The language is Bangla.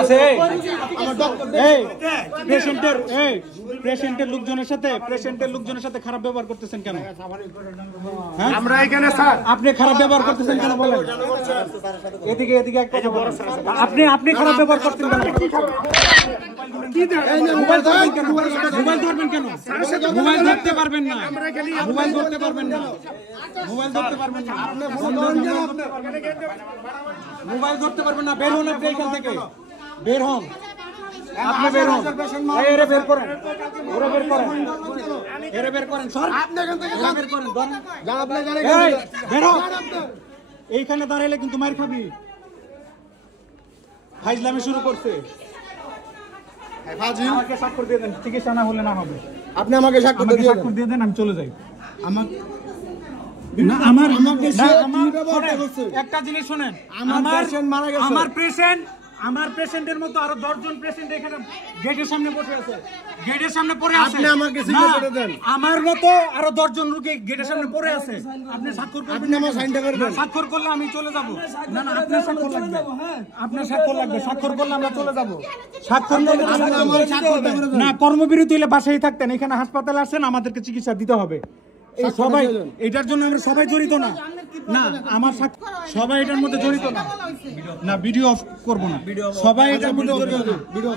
আছে পেশেন্টের লোকজনের সাথে খারাপ ব্যবহার করতেছেন কেন? আমরা এখানে স্যার আপনি খারাপ ব্যবহার করতেছেন কেন বলেন? এদিকে আপনি খারাপ ব্যবহার করতেছেন কেন? মোবাইল ধরবেন কেন? মোবাইল ধরতে পারবেন না। মোবাইল ধরতে পারবেন না। মোবাইল ধরতে পারবেন না। বের হন আপনি এখান থেকে। বের হন। আপনি বের হন। এরে বের করেন। ওরে বের করেন। এরে বের করেন। স্যার আপনি এখান থেকে বের করেন। যান আপনি জানেন বের হন। এইখানে দাঁড়াইলে কিন্তু মার খাবি। ফাইজলামি শুরু করছে। ফাজিল আমাকে স্বাক্ষর দিয়ে দেন। চিকিৎসা না হলে না হবে। আপনি আমাকে স্বাক্ষর দিয়ে দেন আমি চলে যাই। একটা জিনিস শুনেন, আমার পেশেন্টের মতো আরো 10 জন পেশেন্ট এখানে গেটের সামনে বসে আছে। গেটের সামনে পড়ে আছে। আপনি আমাকে স্বীকার করে দেন। আমার মতো আরো 10 জন রোগী গেটের সামনে পড়ে আছে। আপনি স্বাক্ষর করবেন। আপনি আমার সাইনটা করবেন। স্বাক্ষর করলে আমি চলে যাব। না আপনার স্বাক্ষর লাগবে। আপনার স্বাক্ষর লাগবে। স্বাক্ষর করলে আমরা চলে যাব। স্বাক্ষর করলে না, কর্মবিরতি হলে বাসায় থাকতেন। এখানে হাসপাতালে আসেন, আমাদেরকে চিকিৎসা দিতে হবে। এই সবাই এটার জন্য আমরা সবাই জড়িত না। না আমার সবাই এটার মধ্যে জড়িত না। ভিডিও অফ করবো না। সবাই এটার মধ্যে জড়িত না।